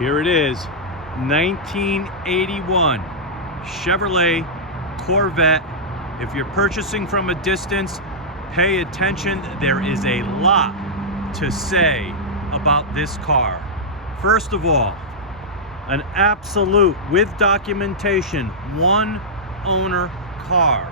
Here it is, 1981 Chevrolet Corvette. If you're purchasing from a distance, pay attention. There is a lot to say about this car. First of all, an absolute, with documentation, one owner car.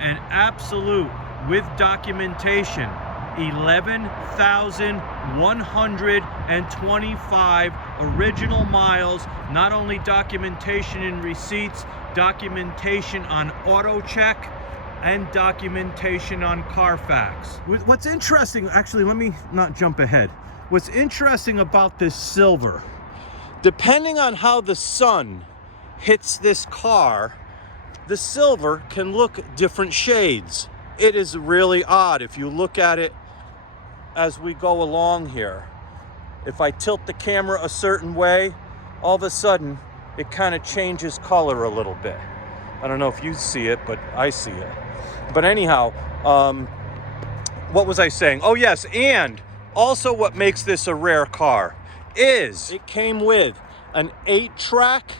An absolute, with documentation, 11,125 original miles. Not only documentation in receipts, documentation on auto check, and documentation on Carfax. What's interesting, actually, let me not jump ahead. What's interesting about this silver, depending on how the sun hits this car, the silver can look different shades. It is really odd if you look at it as we go along here. If I tilt the camera a certain way, all of a sudden it kind of changes color a little bit. I don't know if you see it, but I see it. But anyhow, what was I saying? Oh yes, and also what makes this a rare car is it came with an 8-track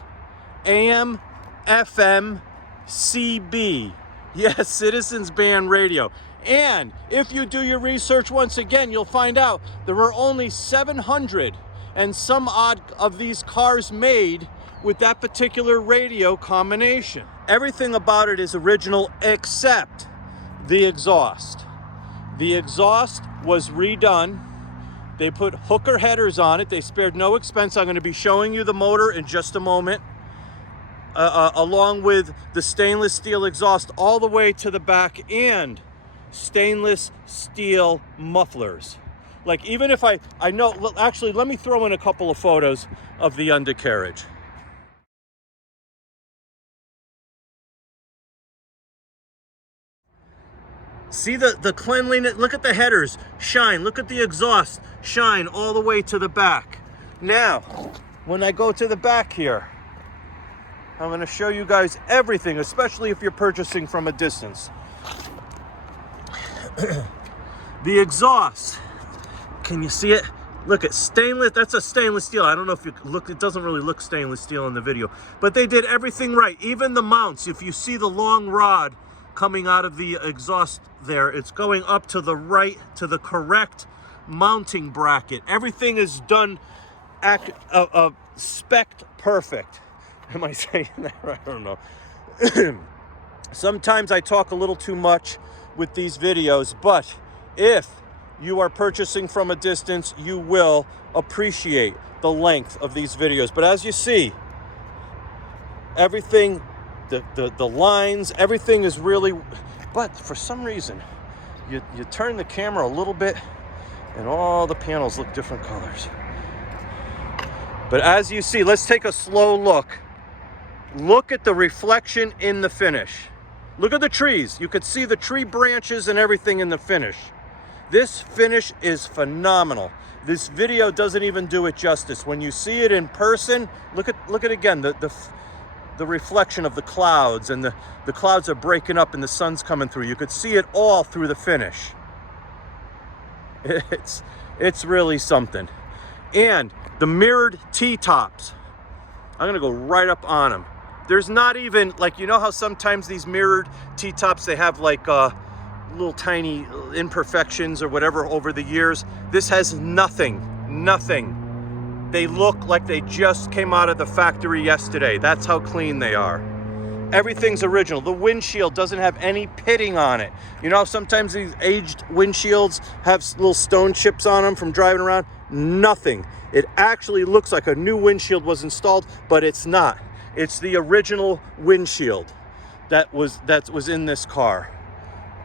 AM, FM, CB. Yes, Citizens Band radio. And if you do your research once again, you'll find out there were only 700 and some odd of these cars made with that particular radio combination. Everything about it is original except the exhaust. The exhaust was redone. They put hooker headers on it. They spared no expense. I'm going to be showing you the motor in just a moment. Along with the stainless steel exhaust all the way to the back and stainless steel mufflers. Like, even if I know, actually, let me throw in a couple of photos of the undercarriage. See the cleanliness, look at the headers, shine, look at the exhaust, shine all the way to the back. Now, when I go to the back here, I'm going to show you guys everything, especially if you're purchasing from a distance. The exhaust, can you see it? Look at stainless, that's a stainless steel. I don't know if you look, it doesn't really look stainless steel in the video, but they did everything right. Even the mounts, if you see the long rod coming out of the exhaust there, it's going up to the right, to the correct mounting bracket. Everything is done spec perfect. Am I saying that right? I don't know. Sometimes I talk a little too much with these videos, but if you are purchasing from a distance, you will appreciate the length of these videos. But as you see, everything, the lines, everything is really, but for some reason, you turn the camera a little bit and all the panels look different colors. But as you see, let's take a slow look. Look at the reflection in the finish. Look at the trees. You could see the tree branches and everything in the finish. This finish is phenomenal. This video doesn't even do it justice. When you see it in person, look at again the reflection of the clouds, and the clouds are breaking up and the sun's coming through. You could see it all through the finish. It's really something. And the mirrored T-tops, I'm gonna go right up on them. There's not even, like, you know how sometimes these mirrored T-tops, they have like little tiny imperfections or whatever over the years. This has nothing. They look like they just came out of the factory yesterday. That's how clean they are. Everything's original. The windshield doesn't have any pitting on it. You know, sometimes these aged windshields have little stone chips on them from driving around. Nothing. It actually looks like a new windshield was installed, but it's not. It's the original windshield that was in this car.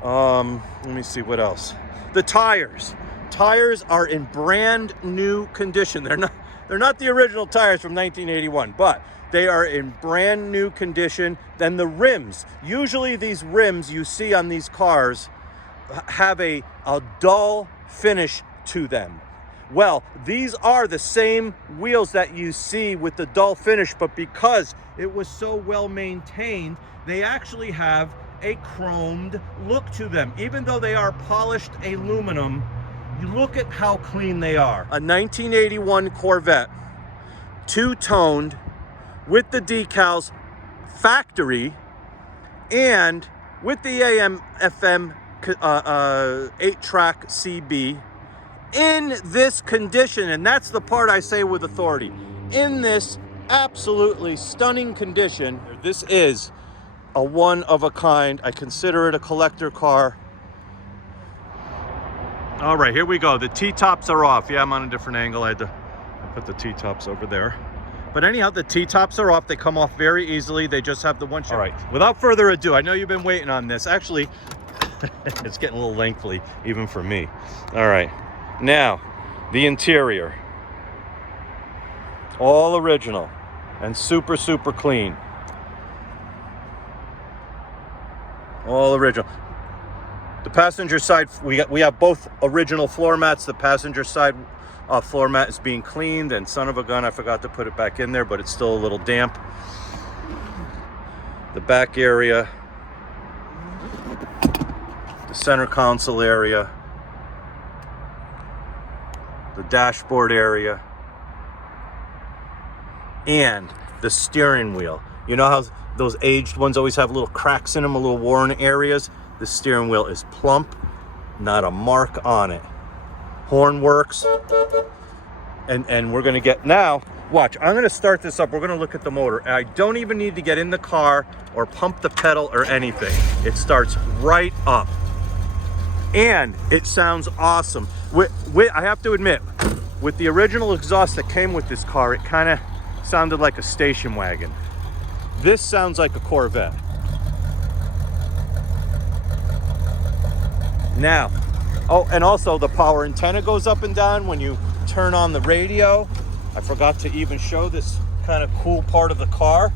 Let me see what else. The tires. Tires are in brand new condition. They're not the original tires from 1981, but they are in brand new condition. Then the rims. Usually these rims you see on these cars have a dull finish to them. Well, these are the same wheels that you see with the dull finish, but because it was so well maintained, they actually have a chromed look to them. Even though they are polished aluminum, you look at how clean they are. A 1981 Corvette, two-toned with the decals factory and with the AM FM 8-track CB in this condition. And that's the part I say with authority. In this absolutely stunning condition. This is a one of a kind. I consider it a collector car. All right, here we go. The T-tops are off. Yeah, I'm on a different angle. I put the T-tops over there. But anyhow, the T-tops are off. They come off very easily. They just have the one shot. All right, without further ado, I know you've been waiting on this. Actually, it's getting a little lengthy, even for me. All right, now, the interior. All original and super, super clean. All original. The passenger side, we have both original floor mats. The passenger side floor mat is being cleaned, and son of a gun, I forgot to put it back in there, but it's still a little damp. The back area, the center console area, the dashboard area, and the steering wheel. You know how those aged ones always have little cracks in them, little worn areas? The steering wheel is plump, not a mark on it. Horn works. And we're gonna get, now, watch, I'm gonna start this up. We're gonna look at the motor. I don't even need to get in the car or pump the pedal or anything. It starts right up. And it sounds awesome. I have to admit, with the original exhaust that came with this car, it kind of sounded like a station wagon. This sounds like a Corvette. Now, oh, and also the power antenna goes up and down when you turn on the radio. I forgot to even show this kind of cool part of the car.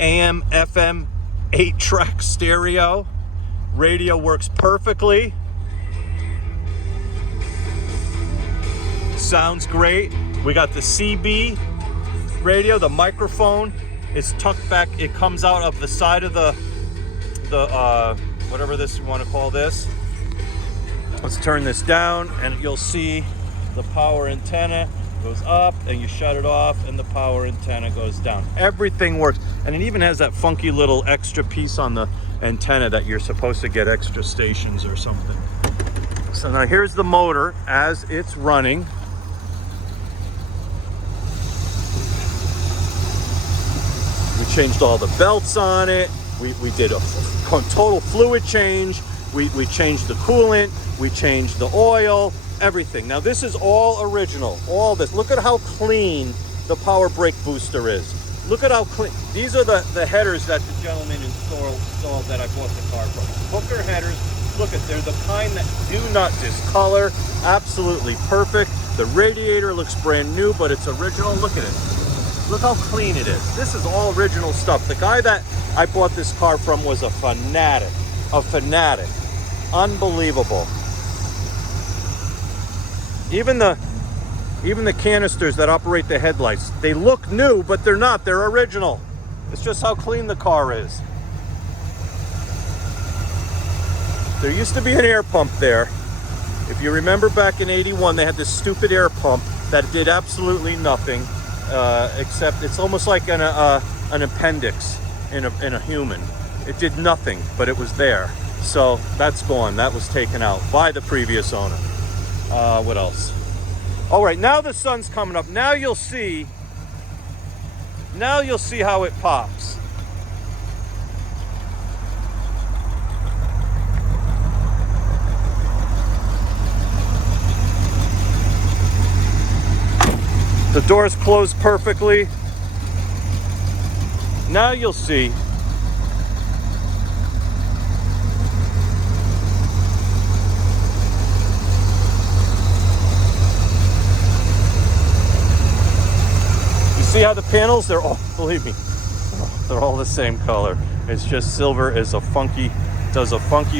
AM, FM, 8-track stereo. Radio works perfectly. Sounds great. We got the CB radio. The microphone is tucked back. It comes out of the side of the whatever this you want to call this. Let's turn this down and you'll see the power antenna goes up and you shut it off and the power antenna goes down. Everything works. And it even has that funky little extra piece on the antenna that you're supposed to get extra stations or something. So now here's the motor as it's running. We changed all the belts on it. We did a total fluid change. We changed the coolant. We changed the oil, everything. Now this is all original, all this. Look at how clean the power brake booster is. Look at how clean. These are the headers that the gentleman installed that I bought the car from. Hooker headers. Look at, they're the kind that do not discolor. Absolutely perfect. The radiator looks brand new, but it's original. Look at it. Look how clean it is. This is all original stuff. The guy that I bought this car from was a fanatic. A fanatic. Unbelievable. Even the canisters that operate the headlights, they look new, but they're not. They're original. It's just how clean the car is. There used to be an air pump there. If you remember back in '81, they had this stupid air pump that did absolutely nothing, except it's almost like an appendix in a human. It did nothing, but it was there. So that's gone. That was taken out by the previous owner. What else? All right, now the sun's coming up. Now you'll see how it pops. The doors close perfectly. Now you'll see. See how the panels, they're all, believe me, they're all the same color. It's just silver does a funky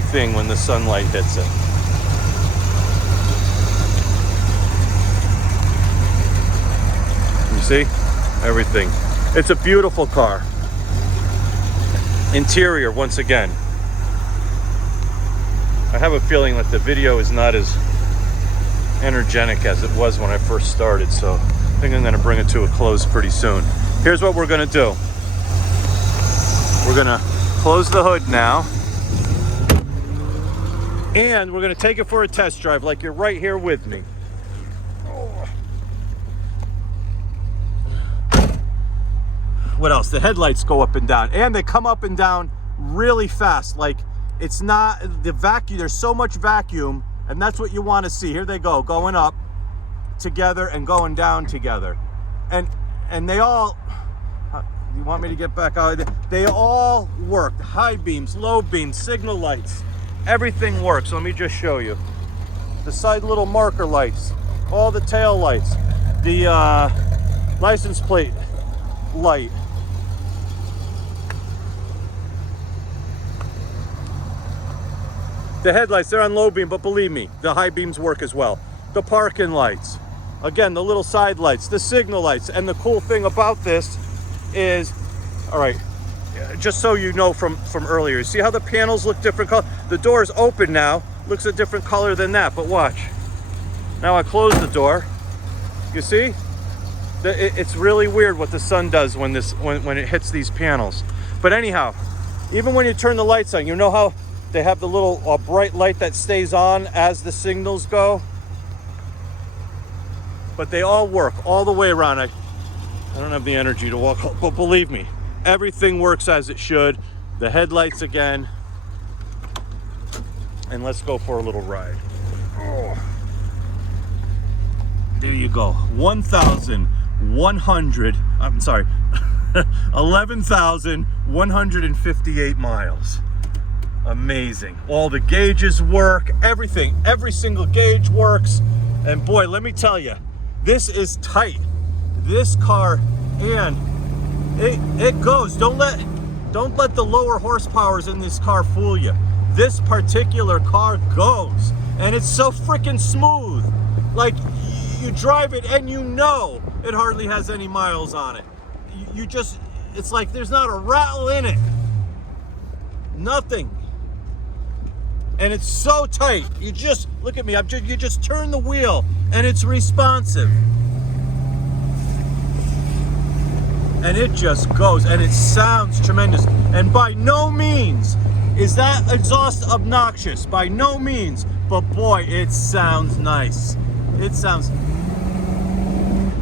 thing when the sunlight hits it. You see? Everything. It's a beautiful car. Interior, once again. I have a feeling that the video is not as energetic as it was when I first started, so think I'm gonna bring it to a close pretty soon. Here's what we're gonna do. We're gonna close the hood now. And we're gonna take it for a test drive like you're right here with me. What else? The headlights go up and down, and they come up and down really fast. Like, it's not the vacuum, there's so much vacuum, and that's what you want to see. Here they go, going up together and going down together. And they all, you want me to get back out? They all work. High beams, low beams, signal lights, everything works. Let me just show you. The side little marker lights, all the tail lights, the license plate light. The headlights, they're on low beam, but believe me, the high beams work as well. The parking lights, again, the little side lights, the signal lights. And the cool thing about this is, all right, just so you know from earlier, see how the panels look different color? The door is open now, looks a different color than that, but watch. Now I close the door, you see? It's really weird what the sun does when it hits these panels. But anyhow, even when you turn the lights on, you know how they have the little bright light that stays on as the signals go? But they all work all the way around. I don't have the energy to walk, but believe me, everything works as it should. The headlights again. And let's go for a little ride. Oh. There you go. 11,158 miles. Amazing. All the gauges work, everything, every single gauge works. And boy, let me tell you, this is tight. This car, and it goes. Don't let the lower horsepowers in this car fool you. This particular car goes, and it's so freaking smooth. Like, you drive it and you know it hardly has any miles on it. You just, it's like there's not a rattle in it. Nothing. And it's so tight. You just, look at me, you just turn the wheel and it's responsive. And it just goes, and it sounds tremendous. And by no means is that exhaust obnoxious, by no means, but boy, it sounds nice. It sounds,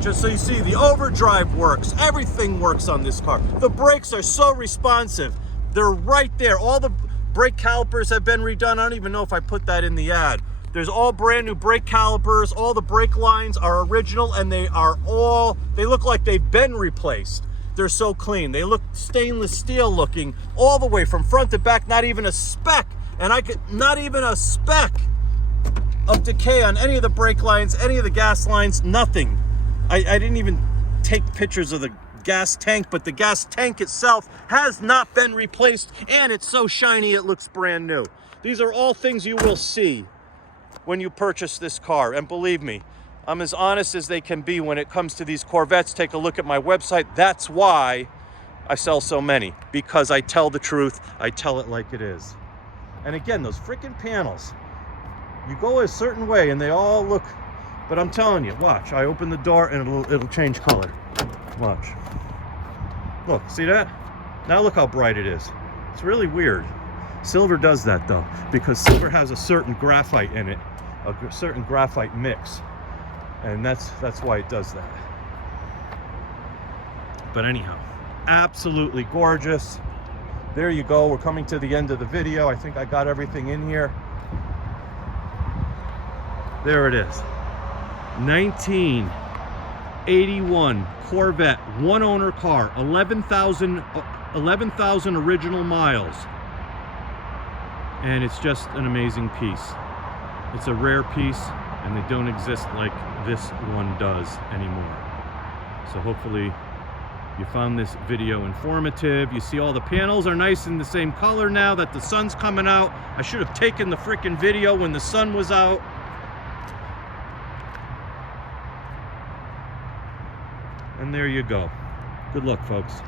just so you see, the overdrive works, everything works on this car. The brakes are so responsive. They're right there. All the brake calipers have been redone. I don't even know if I put that in the ad. There's all brand new brake calipers. All the brake lines are original, and they look like they've been replaced. They're so clean. They look stainless steel looking all the way from front to back, not even a speck. And not even a speck of decay on any of the brake lines, any of the gas lines, nothing. I didn't even take pictures of the gas tank, but the gas tank itself has not been replaced, and it's so shiny it looks brand new. These are all things you will see when you purchase this car, and believe me, I'm as honest as they can be when it comes to these Corvettes. Take a look at my website. That's why I sell so many, because I tell the truth. I tell it like it is. And again, those freaking panels, you go a certain way and they all look, but I'm telling you, watch, I open the door and it'll change color. Watch. Look, see that? Now look how bright it is. It's really weird. Silver does that though, because silver has a certain graphite in it, a certain graphite mix. And that's why it does that. But anyhow, absolutely gorgeous. There you go. We're coming to the end of the video. I think I got everything in here. There it is. 1981 Corvette, one owner car, 11,000 original miles. And it's just an amazing piece. It's a rare piece, and they don't exist like this one does anymore. So hopefully you found this video informative. You see all the panels are nice in the same color now that the sun's coming out. I should have taken the freaking video when the sun was out. And there you go. Good luck, folks.